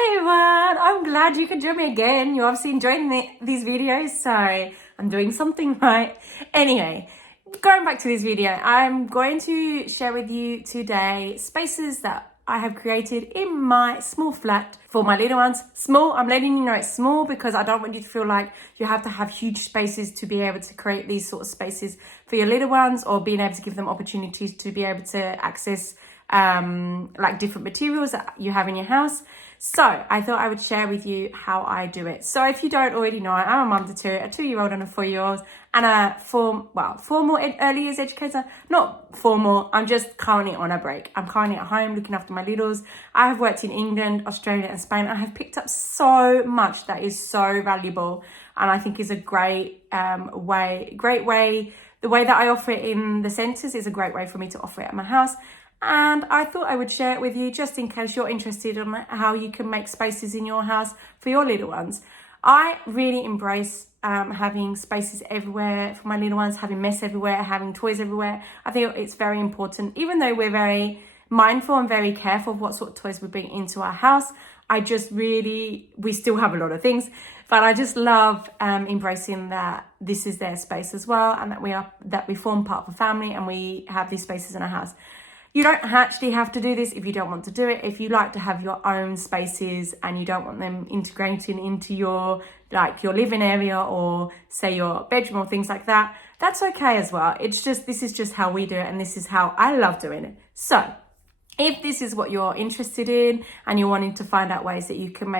Hey everyone, I'm glad you could join me again. You're obviously enjoying these videos, so I'm doing something right. Anyway, going back to this video, I'm going to share with you today spaces that I have created in my small flat for my little ones. Small, I'm letting you know it's small because I don't want you to feel like you have to have huge spaces to be able to create these sort of spaces for your little ones, or being able to give them opportunities to be able to access like different materials that you have in your house. So I thought I would share with you how I do it. So if you don't already know, I'm a mum to two, a 2-year-old and a 4-year-old, and a formal early years educator. Not formal, I'm just currently on a break. I'm currently at home looking after my littles. I have worked in England, Australia and Spain. I have picked up so much that is so valuable, and I think is a great way. The way that I offer it in the centres is a great way for me to offer it at my house. And I thought I would share it with you just in case you're interested in how you can make spaces in your house for your little ones. I really embrace having spaces everywhere for my little ones, having mess everywhere, having toys everywhere. I think it's very important, even though we're very mindful and very careful of what sort of toys we bring into our house. We still have a lot of things, but I just love embracing that this is their space as well, and that we form part of a family and we have these spaces in our house. You don't actually have to do this if you don't want to do it. If you like to have your own spaces and you don't want them integrating into your living area or say your bedroom or things like that, that's okay as well. This is just how we do it, and this is how I love doing it. So if this is what you're interested in and you're wanting to find out ways that you can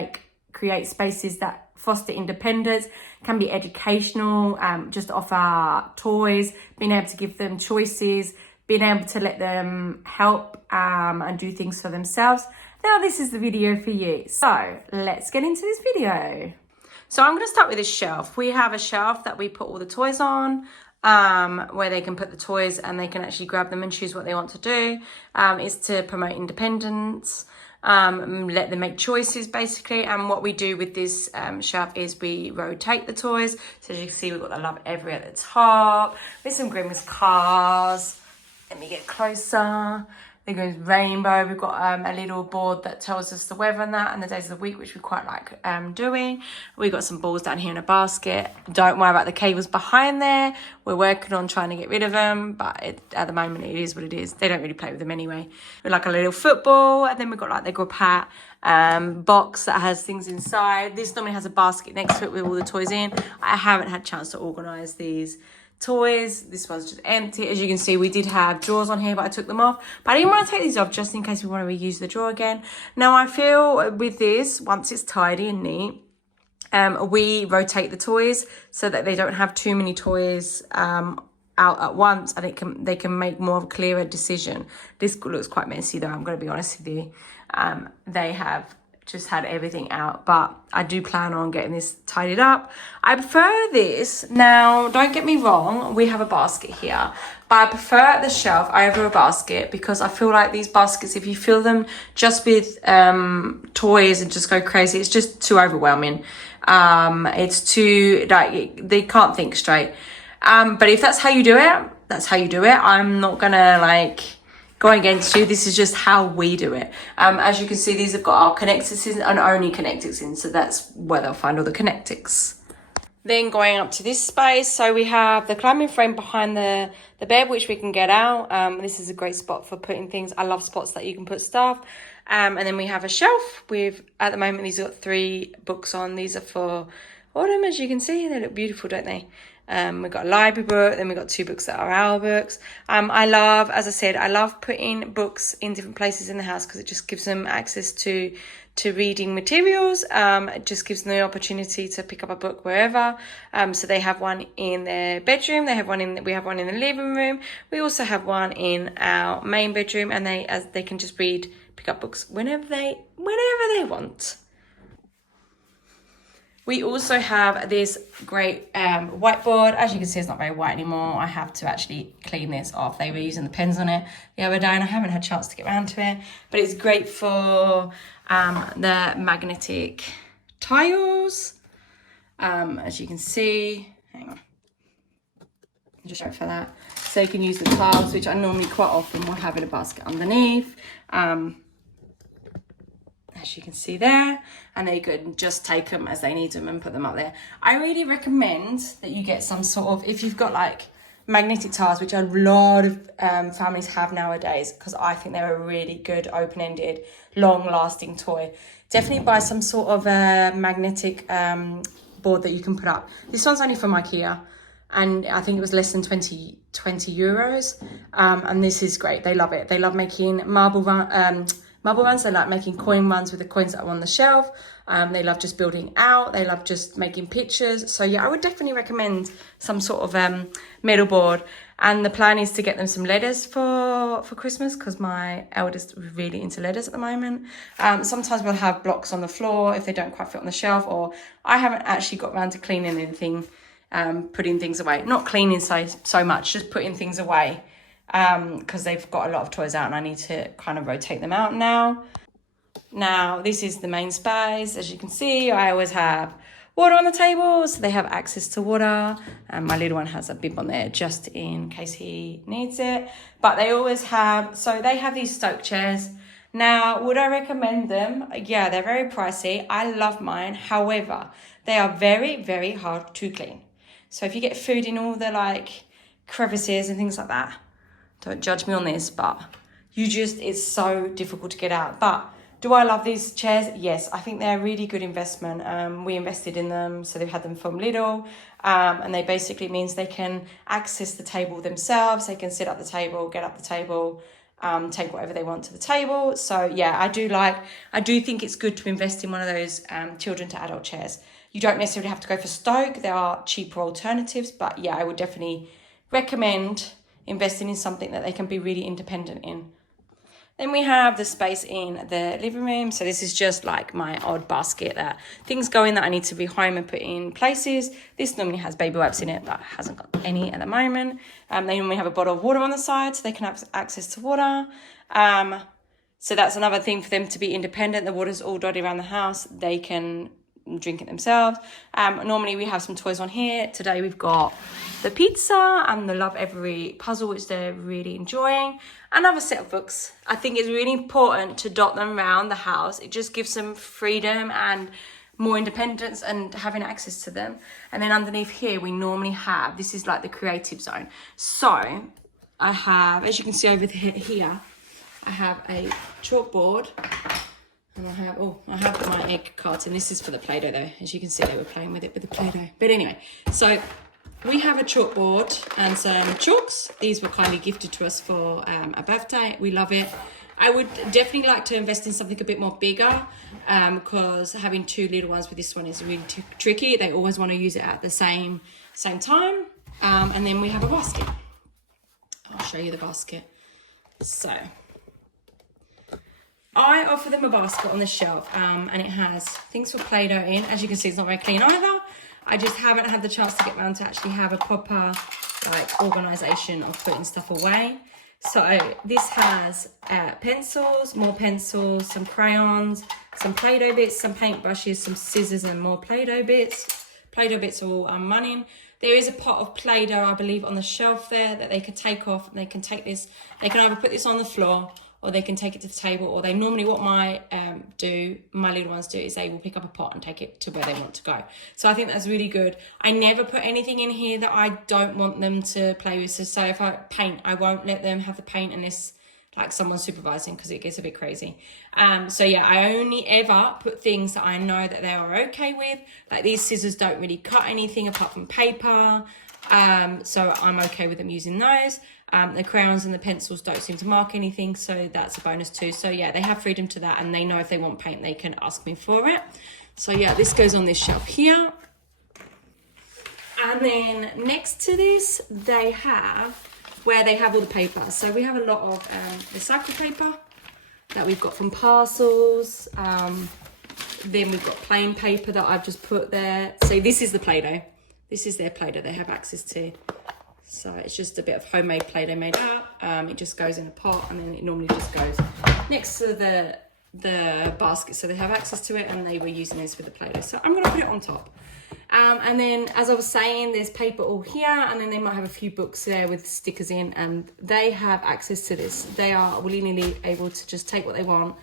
create spaces that foster independence, can be educational, just offer toys, being able to give them choices, being able to let them help and do things for themselves, now this is the video for you. So let's get into this video. So I'm going to start with this shelf. We have a shelf that we put all the toys on, where they can put the toys and they can actually grab them and choose what they want to do. It's to promote independence, let them make choices basically. And what we do with this shelf is we rotate the toys. So as you can see, we've got the Love Every at the top with some Grimm's cars. Let me get closer. There goes rainbow. We've got a little board that tells us the weather and that and the days of the week, which we quite like doing. We've got some balls down here in a basket. Don't worry about the cables behind there. We're working on trying to get rid of them, but at the moment it is what it is. They don't really play with them anyway. We're like a little football, and then we've got like the grub hat box that has things inside. This normally has a basket next to it with all the toys in. I haven't had a chance to organise these toys. This one's just empty. As you can see, we did have drawers on here, but I took them off. But I didn't want to take these off just in case we want to reuse the drawer again. Now I feel with this, once it's tidy and neat, we rotate the toys so that they don't have too many toys out at once, and they can make more of a clearer decision. This looks quite messy though, I'm going to be honest with you. They have just had everything out, but I do plan on getting this tidied up. I prefer this. Now don't get me wrong, we have a basket here, but I prefer the shelf over a basket because I feel like these baskets, if you fill them just with toys and just go crazy, it's just too overwhelming. It's too, like, they can't think straight. But if that's how you do it, that's how you do it. I'm not gonna go against you. This is just how we do it. As you can see, these have got our connectors in and only connectors in, so that's where they'll find all the connectors. Then going up to this space, so we have the climbing frame behind the bed, which we can get out. This is a great spot for putting things. I love spots that you can put stuff. And then we have a shelf with, at the moment, these have got 3 books on. These are for autumn, as you can see. They look beautiful, don't they? We've got a library book, then we've got 2 books that are our books. As I said, I love putting books in different places in the house because it just gives them access to reading materials. It just gives them the opportunity to pick up a book wherever. So they have one in their bedroom, we have one in the living room. We also have one in our main bedroom, and they can just pick up books whenever they want. We also have this great whiteboard. As you can see, it's not very white anymore. I have to actually clean this off. They were using the pens on it the other day and I haven't had a chance to get around to it. But it's great for the magnetic tiles. As you can see, hang on. I'll just show it for that. So you can use the tiles, which I normally quite often will have in a basket underneath. as you can see there, and they could just take them as they need them and put them up there. I really recommend that you get some sort of, if you've got like magnetic tiles, which a lot of families have nowadays, because I think they're a really good open-ended, long-lasting toy. Definitely buy some sort of magnetic board that you can put up. This one's only from IKEA, and I think it was less than 20 euros. And this is great. They love it. They love making marble runs. They like making coin runs with the coins that are on the shelf. They love just building out. They love just making pictures. So yeah, I would definitely recommend some sort of metal board. And the plan is to get them some letters for Christmas, because my eldest is really into letters at the moment. Sometimes we'll have blocks on the floor if they don't quite fit on the shelf, or I haven't actually got around to cleaning anything, putting things away. Not cleaning so much, just putting things away, because they've got a lot of toys out and I need to kind of rotate them out now. Now, this is the main space. As you can see, I always have water on the table, so they have access to water. My little one has a bib on there just in case he needs it. But they always have, so they have these Stoke chairs. Now, would I recommend them? Yeah, they're very pricey. I love mine. However, they are very, very hard to clean. So if you get food in all the like crevices and things like that, don't judge me on this, but it's so difficult to get out. But do I love these chairs? Yes, I think they're a really good investment. We invested in them, so they've had them from Lidl, and they basically means they can access the table themselves. They can sit up the table, get up the table, take whatever they want to the table. So yeah, I do think it's good to invest in one of those children to adult chairs. You don't necessarily have to go for Stoke. There are cheaper alternatives, but yeah, I would definitely recommend investing in something that they can be really independent in. Then we have the space in the living room. So this is just like my odd basket that things go in that I need to rehome and put in places. This normally has baby wipes in it, but hasn't got any at the moment. They normally have a bottle of water on the side, so they can have access to water. So that's another thing for them to be independent. The water's all dotted around the house. They can drink it themselves. Normally we have some toys on here. Today we've got the pizza and the Love Every puzzle, which they're really enjoying. Another set of books. I think it's really important to dot them around the house. It just gives them freedom and more independence and having access to them. And then underneath here we normally have, this is like the creative zone. So I have, as you can see over here, I have a chalkboard. And I have my egg carton. This is for the Play-Doh though. As you can see, they were playing with it with the Play-Doh. But anyway, so we have a chalkboard and some chalks. These were kindly gifted to us for a birthday. We love it. I would definitely like to invest in something a bit more bigger, because having two little ones with this one is really tricky. They always want to use it at the same time. And then we have a basket. I'll show you the basket. So I offer them a basket on the shelf, and it has things for Play-Doh in. As you can see, it's not very clean either. I just haven't had the chance to get around to actually have a proper like organisation of putting stuff away. So this has pencils, more pencils, some crayons, some Play-Doh bits, some paintbrushes, some scissors, and more Play-Doh bits. Play-Doh bits are all running. There is a pot of Play-Doh, I believe, on the shelf there that they could take off, and they can take this. They can either put this on the floor, or they can take it to the table, or they normally, what my little ones do is they will pick up a pot and take it to where they want to go. So I think that's really good. I never put anything in here that I don't want them to play with. So if I paint, I won't let them have the paint unless like someone's supervising, because it gets a bit crazy. So yeah, I only ever put things that I know that they are okay with. Like these scissors don't really cut anything apart from paper. So I'm okay with them using those. The crayons and the pencils don't seem to mark anything, so that's a bonus too. So yeah, they have freedom to that, and they know if they want paint, they can ask me for it. So yeah, this goes on this shelf here. And then next to this, they have where they have all the paper. So we have a lot of recycled paper that we've got from parcels. Then we've got plain paper that I've just put there. So this is the Play-Doh. This is their Play-Doh they have access to. So it's just a bit of homemade Play-Doh made up. It just goes in a pot, and then it normally just goes next to the basket. So they have access to it, and they were using this with the Play-Doh. So I'm going to put it on top. And then, as I was saying, there's paper all here, and then they might have a few books there with stickers in, and they have access to this. They are willingly able to just take what they want.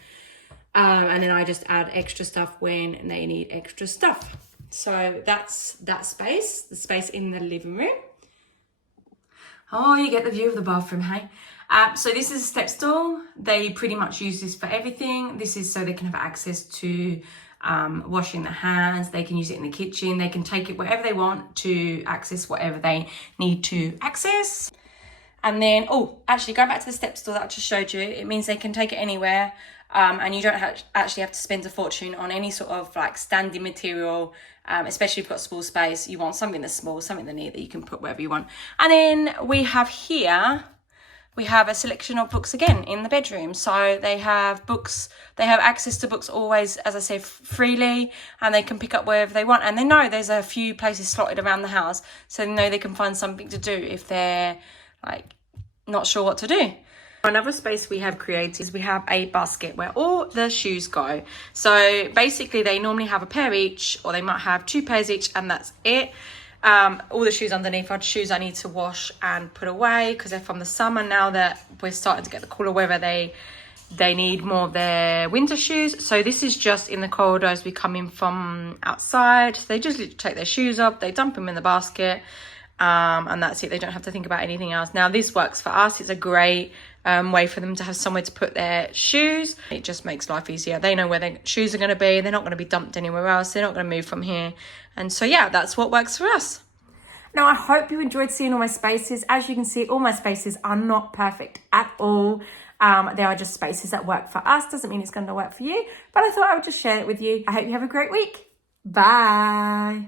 And then I just add extra stuff when they need extra stuff. So that's that space, the space in the living room. Oh, you get the view of the bathroom, hey? So this is a step stool. They pretty much use this for everything. This is so they can have access to washing their hands. They can use it in the kitchen. They can take it wherever they want to access whatever they need to access. And then, oh, actually go back to the step stool that I just showed you. It means they can take it anywhere. And you don't actually have to spend a fortune on any sort of like standing material, especially if you've got small space. You want something that's small, something that's neat that you can put wherever you want. And then we have here, we have a selection of books again in the bedroom. So they have books, they have access to books always, as I said, freely, and they can pick up wherever they want. And they know there's a few places slotted around the house, so they know they can find something to do if they're like not sure what to do. Another space we have created is we have a basket where all the shoes go. So basically they normally have a pair each, or they might have 2 pairs each, and that's it. All the shoes underneath are shoes I need to wash and put away because they're from the summer. Now that we're starting to get the cooler weather, they need more of their winter shoes. So this is just in the corridor as we come in from outside. They just literally take their shoes off, they dump them in the basket, and that's it. They don't have to think about anything else. Now this works for us. It's a great way for them to have somewhere to put their shoes. It just makes life easier. They know where their shoes are going to be. They're not going to be dumped anywhere else. They're not going to move from here. And so yeah, that's what works for us. Now I hope you enjoyed seeing all my spaces. As you can see, all my spaces are not perfect at all. They are just spaces that work for us. Doesn't mean it's going to work for you, but I thought I would just share it with you. I hope you have a great week. Bye.